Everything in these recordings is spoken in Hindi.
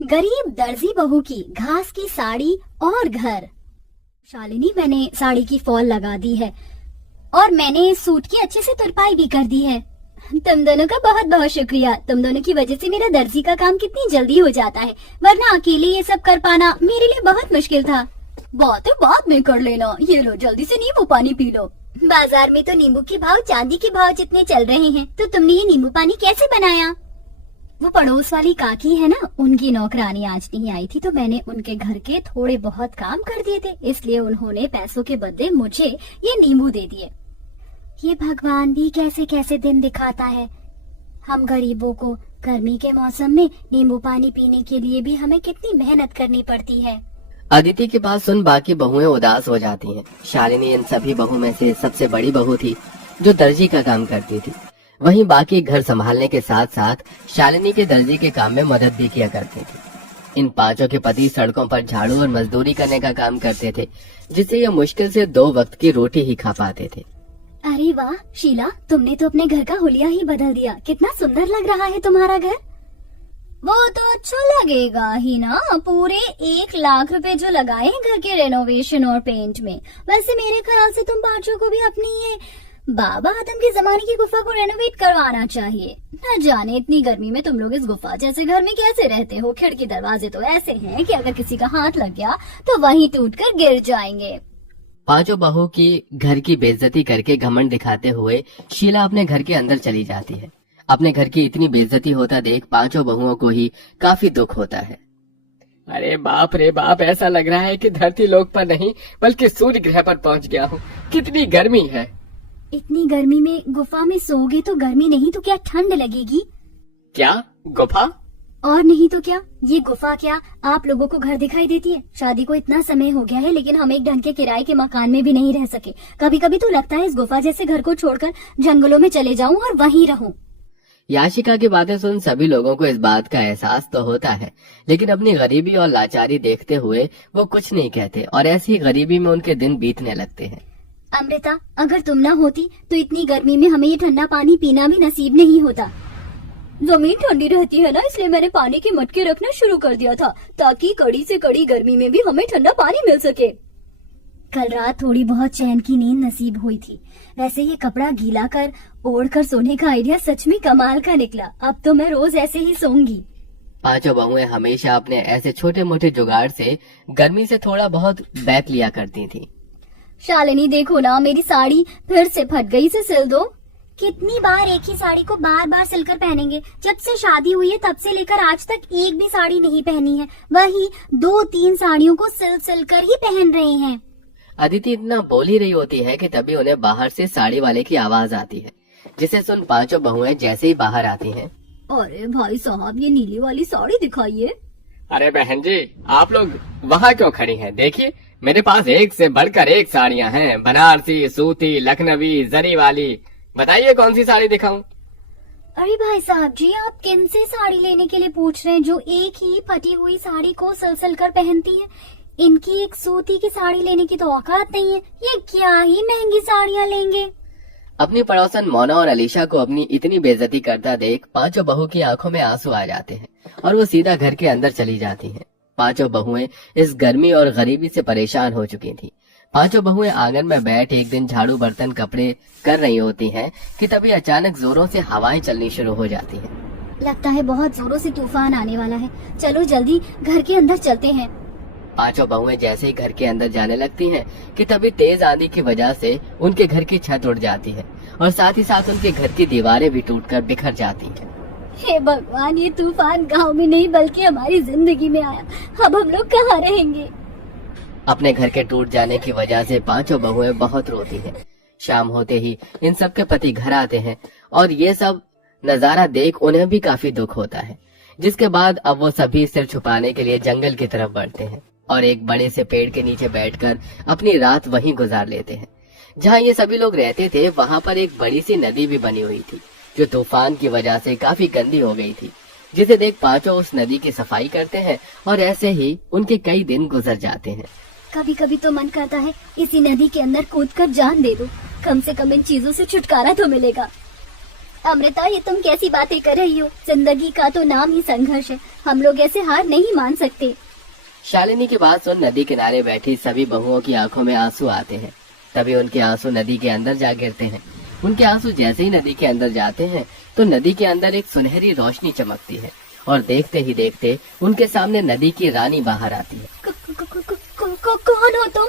गरीब दर्जी बहू की घास की साड़ी और घर। शालिनी, मैंने साड़ी की फॉल लगा दी है और मैंने सूट की अच्छे से तुरपाई भी कर दी है। तुम दोनों का बहुत बहुत शुक्रिया। तुम दोनों की वजह से मेरा दर्जी का काम कितनी जल्दी हो जाता है, वरना अकेले ये सब कर पाना मेरे लिए बहुत मुश्किल था। बातें बाद में कर लेना, ये लो जल्दी से नींबू पानी पी लो। बाजार में तो नींबू के भाव चांदी के भाव जितने चल रहे हैं, तो तुमने ये नींबू पानी कैसे बनाया? वो पड़ोस वाली काकी है ना, उनकी नौकरानी आज नहीं आई थी, तो मैंने उनके घर के थोड़े बहुत काम कर दिए थे, इसलिए उन्होंने पैसों के बदले मुझे ये नींबू दे दिए। ये भगवान भी कैसे कैसे दिन दिखाता है। हम गरीबों को गर्मी के मौसम में नींबू पानी पीने के लिए भी हमें कितनी मेहनत करनी पड़ती है। अदिति की बात सुन बाकी बहुएं उदास हो जाती हैं। शालिनी इन सभी बहू में से सबसे बड़ी बहू थी जो दर्जी का काम करती थी। वहीं बाकी घर संभालने के साथ साथ शालिनी के दर्जी के काम में मदद भी किया करते थे। इन पांचों के पति सड़कों पर झाड़ू और मजदूरी करने का काम करते थे, जिससे ये मुश्किल से 2 वक्त की रोटी ही खा पाते थे। अरे वाह शीला, तुमने तो अपने घर का हुलिया ही बदल दिया। कितना सुंदर लग रहा है तुम्हारा घर। वो तो अच्छा लगेगा ही ना, पूरे 1 लाख रुपए जो लगाए हैं घर के रेनोवेशन और पेंट में। वैसे मेरे ख्याल से तुम पांचों को भी अपनी ये बाबा आदम के जमाने की गुफा को रेनोवेट करवाना चाहिए। न जाने इतनी गर्मी में तुम लोग इस गुफा जैसे घर में कैसे रहते हो। खिड़की दरवाजे तो ऐसे हैं कि अगर किसी का हाथ लग गया तो वहीं टूटकर गिर जाएंगे। पांचों बहू की घर की बेइज्जती करके घमंड दिखाते हुए शीला अपने घर के अंदर चली जाती है। अपने घर की इतनी बेइज्जती होता देख पांचों बहुओं को ही काफी दुख होता है। अरे बाप रे बाप, ऐसा लग रहा है कि धरती लोक पर नहीं बल्कि सूर्य ग्रह पर पहुंच गया हूँ। कितनी गर्मी है। इतनी गर्मी में गुफा में सोओगे तो गर्मी नहीं तो क्या ठंड लगेगी? क्या गुफा? और नहीं तो क्या, ये गुफा क्या आप लोगों को घर दिखाई देती है? शादी को इतना समय हो गया है लेकिन हम एक ढंग के किराए के मकान में भी नहीं रह सके। कभी कभी तो लगता है इस गुफा जैसे घर को छोड़कर जंगलों में चले जाऊं और वहीं रहूं। याशिका की बातें सुन सभी लोगों को इस बात का एहसास तो होता है, लेकिन अपनी गरीबी और लाचारी देखते हुए वो कुछ नहीं कहते और ऐसी गरीबी में उनके दिन बीतने लगते हैं। अमृता, अगर तुम ना होती तो इतनी गर्मी में हमें ये ठंडा पानी पीना भी नसीब नहीं होता। जमीन ठंडी रहती है ना, इसलिए मैंने पानी के मटके रखना शुरू कर दिया था ताकि कड़ी से कड़ी गर्मी में भी हमें ठंडा पानी मिल सके। कल रात थोड़ी बहुत चैन की नींद नसीब हुई थी। वैसे ये कपड़ा गीला कर ओढ़कर सोने का आइडिया सच में कमाल का निकला। अब तो मैं रोज ऐसे ही सोऊंगी। पांचों बहुएं हमेशा अपने ऐसे छोटे मोटे जुगाड़ से गर्मी से थोड़ा बहुत बैठ लिया करती थी। शालिनी देखो ना, मेरी साड़ी फिर से फट गई, इसे सिल दो। कितनी बार एक ही साड़ी को बार बार सिलकर पहनेंगे? जब से शादी हुई है तब से लेकर आज तक एक भी साड़ी नहीं पहनी है। वही 2-3 साड़ियों को सिल कर ही पहन रहे हैं। अदिति इतना बोल ही रही होती है कि तभी उन्हें बाहर से साड़ी वाले की आवाज आती है, जिसे सुन पांचों बहुएं जैसे ही बाहर आती हैं। अरे भाई साहब, ये नीली वाली साड़ी दिखाइए। अरे बहन जी, आप लोग वहाँ क्यों खड़ी हैं? देखिए मेरे पास एक से बढ़कर एक साड़ियाँ हैं, बनारसी, सूती, लखनवी, जरी वाली। बताइए कौन सी साड़ी दिखाऊं? अरे भाई साहब जी, आप किन से साड़ी लेने के लिए पूछ रहे हैं जो एक ही फटी हुई साड़ी को सिल कर पहनती है? इनकी एक सूती की साड़ी लेने की तो औकात नहीं है। ये क्या ही महंगी साड़ियाँ लेंगे। अपनी पड़ोसन मोना और अलीशा को अपनी इतनी बेइज्जती करता देख पांचों बहू की आंखों में आंसू आ जाते हैं और वो सीधा घर के अंदर चली जाती हैं। पांचों बहुएं इस गर्मी और गरीबी से परेशान हो चुकी थी। पांचों बहुएं आंगन में बैठ एक दिन झाड़ू बर्तन कपड़े कर रही होती हैं कि तभी अचानक जोरों से हवाएं चलनी शुरू हो जाती हैं। लगता है बहुत जोरों से तूफान आने वाला है। चलो जल्दी घर के अंदर चलते हैं। पांचों बहुएं जैसे ही घर के अंदर जाने लगती हैं कि तभी तेज आंधी की वजह से उनके घर की छत उड़ जाती है और साथ ही साथ उनके घर की दीवारें भी टूटकर बिखर जाती हैं। हे भगवान, ये तूफान गांव में नहीं बल्कि हमारी जिंदगी में आया। अब हम लोग कहाँ रहेंगे? अपने घर के टूट जाने की वजह से पांचों बहुएं बहुत रोती हैं। शाम होते ही इन सब के पति घर आते हैं और ये सब नजारा देख उन्हें भी काफी दुख होता है, जिसके बाद अब वो सभी सिर छुपाने के लिए जंगल की तरफ बढ़ते हैं और एक बड़े से पेड़ के नीचे बैठकर अपनी रात वहीं गुजार लेते हैं। जहाँ ये सभी लोग रहते थे वहाँ पर एक बड़ी सी नदी भी बनी हुई थी जो तूफान की वजह से काफी गंदी हो गई थी, जिसे देख पांचों उस नदी की सफाई करते हैं और ऐसे ही उनके कई दिन गुजर जाते हैं। कभी कभी तो मन करता है इसी नदी के अंदर कूदकर जान दे दूं, कम से कम इन चीजों से छुटकारा तो मिलेगा। अमृता, ये तुम कैसी बातें कर रही हो? जिंदगी का तो नाम ही संघर्ष है, हम लोग ऐसे हार नहीं मान सकते। शालिनी की बात सुन नदी किनारे बैठी सभी बहुओं की आंखों में आंसू आते हैं। तभी उनके आंसू नदी के अंदर जा गिरते हैं। उनके आंसू जैसे ही नदी के अंदर जाते हैं तो नदी के अंदर एक सुनहरी रोशनी चमकती है और देखते ही देखते उनके सामने नदी की रानी बाहर आती है। कौन हो तुम?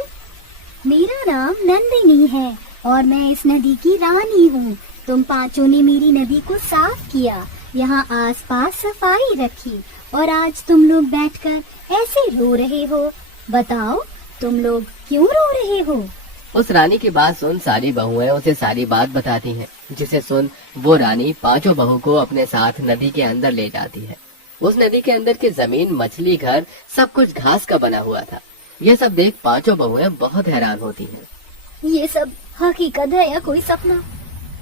मेरा नाम नंदिनी है और मैं इस नदी की रानी हूँ। तुम पांचों ने मेरी नदी को साफ किया, यहाँ आसपास सफाई रखी और आज तुम लोग बैठकर ऐसे रो रहे हो। बताओ, तुम लोग क्यों रो रहे हो? उस रानी की बात सुन सारी बहुएं उसे सारी बात बताती हैं, जिसे सुन वो रानी पांचों बहू को अपने साथ नदी के अंदर ले जाती है। उस नदी के अंदर की जमीन, मछली घर सब कुछ घास का बना हुआ था। ये सब देख पांचों बहुएं बहुत हैरान होती हैं। ये सब हकीकत है या कोई सपना?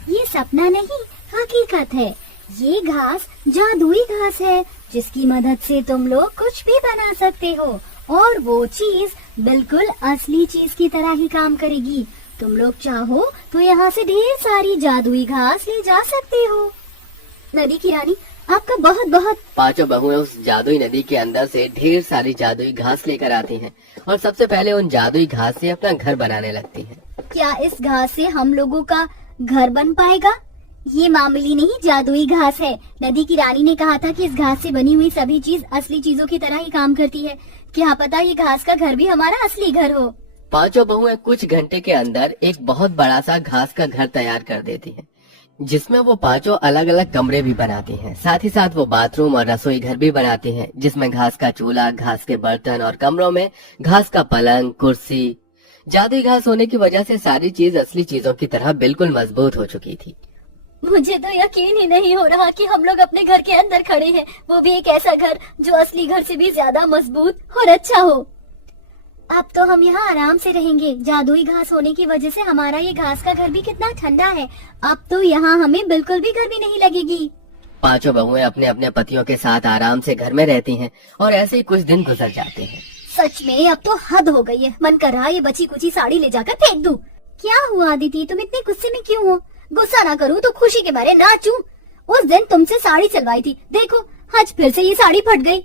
ये सपना नहीं, हकीकत है। ये घास जादुई घास है जिसकी मदद से तुम लोग कुछ भी बना सकते हो और वो चीज बिल्कुल असली चीज की तरह ही काम करेगी। तुम लोग चाहो तो यहाँ से ढेर सारी जादुई घास ले जा सकते हो। नदी की रानी, आपका बहुत बहुत। पांचों बहुएं उस जादुई नदी के अंदर से ढेर सारी जादुई घास लेकर आती हैं और सबसे पहले उन जादुई घास से अपना घर बनाने लगती हैं। क्या इस घास से हम लोगों का घर बन पाएगा? ये मामूली नहीं, जादुई घास है। नदी की रानी ने कहा था कि इस घास से बनी हुई सभी चीज असली चीजों की तरह ही काम करती है। क्या पता ये घास का घर भी हमारा असली घर हो। पांचों बहुएं कुछ घंटे के अंदर एक बहुत बड़ा सा घास का घर तैयार कर देती हैं, जिसमें वो पांचों अलग अलग कमरे भी बनाती हैं। साथ ही साथ वो बाथरूम और रसोई घर भी बनाती हैं, जिसमें घास का चूल्हा, घास के बर्तन और कमरों में घास का पलंग, कुर्सी। जादुई घास होने की वजह से सारी चीज असली चीजों की तरह बिल्कुल मजबूत हो चुकी थी। मुझे तो यकीन ही नहीं हो रहा कि हम लोग अपने घर के अंदर खड़े हैं, वो भी एक ऐसा घर जो असली घर से भी ज्यादा मजबूत और अच्छा हो। अब तो हम यहाँ आराम से रहेंगे। जादुई घास होने की वजह से हमारा ये घास का घर भी कितना ठंडा है। अब तो यहाँ हमें बिल्कुल भी गर्मी नहीं लगेगी। पांचों बहुएं अपने अपने पतियों के साथ आराम से घर में रहती हैं और ऐसे ही कुछ दिन गुजर जाते हैं। सच में अब तो हद हो गई है। मन कर रहा ये बची कुची साड़ी ले जाकर फेंक दूं। क्या हुआ अदिति, तुम इतने गुस्से में क्यों हो? गुस्सा ना करूं तो खुशी के मारे नाचूं। उस दिन तुमसे साड़ी चलवाई थी, देखो आज फिर से ये साड़ी फट गई।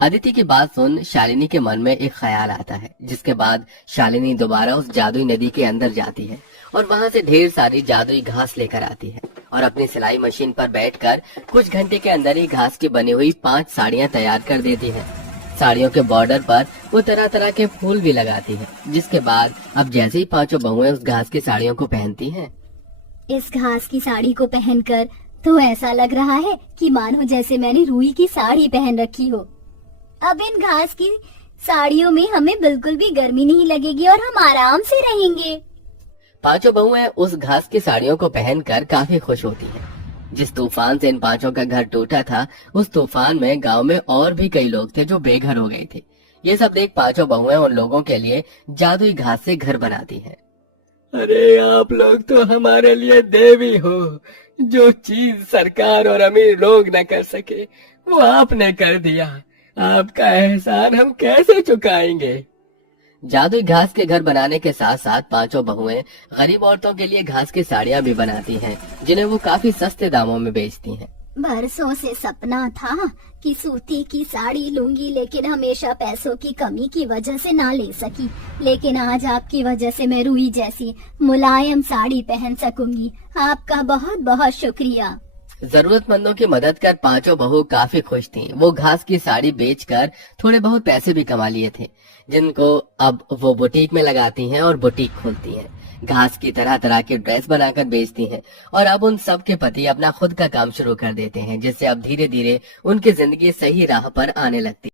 अदिति की बात सुन शालिनी के मन में एक ख्याल आता है, जिसके बाद शालिनी दोबारा उस जादुई नदी के अंदर जाती है और वहाँ से ढेर सारी जादुई घास लेकर आती है और अपनी सिलाई मशीन पर बैठकर कुछ घंटे के अंदर ही घास की बनी हुई 5 साड़ियाँ तैयार कर देती है। साड़ियों के बॉर्डर पर वो तरह तरह के फूल भी लगाती है, जिसके बाद अब जैसे ही पांचों बहुएं उस घास की साड़ियों को पहनती हैं, इस घास की साड़ी को पहनकर तो ऐसा लग रहा है कि मानो जैसे मैंने रुई की साड़ी पहन रखी हो। अब इन घास की साड़ियों में हमें बिल्कुल भी गर्मी नहीं लगेगी और हम आराम से रहेंगे। पांचों बहुएं उस घास की साड़ियों को पहनकर काफी खुश होती हैं। जिस तूफान से इन पांचों का घर टूटा था, उस तूफान में गांव में और भी कई लोग थे जो बेघर हो गए थे। ये सब देख पांचों बहुएं उन लोगों के लिए जादुई घास से घर बनाती हैं। अरे आप लोग तो हमारे लिए देवी हो। जो चीज सरकार और अमीर लोग न कर सके वो आपने कर दिया। आपका एहसान हम कैसे चुकाएंगे। जादुई घास के घर बनाने के साथ साथ पांचों बहुएं गरीब औरतों के लिए घास की साड़ियाँ भी बनाती हैं, जिन्हें वो काफी सस्ते दामों में बेचती हैं। बरसों से सपना था कि सूती की साड़ी लूंगी, लेकिन हमेशा पैसों की कमी की वजह से ना ले सकी। लेकिन आज आपकी वजह से मैं रुई जैसी मुलायम साड़ी पहन सकूंगी। आपका बहुत बहुत शुक्रिया। जरूरतमंदों की मदद कर पांचों बहू काफी खुश थीं। वो घास की साड़ी बेचकर थोड़े बहुत पैसे भी कमा लिए थे, जिनको अब वो बुटीक में लगाती हैं और बुटीक खोलती हैं। घास की तरह तरह के ड्रेस बनाकर बेचती हैं और अब उन सब के पति अपना खुद का काम शुरू कर देते हैं, जिससे अब धीरे धीरे उनकी जिंदगी सही राह पर आने लगती है।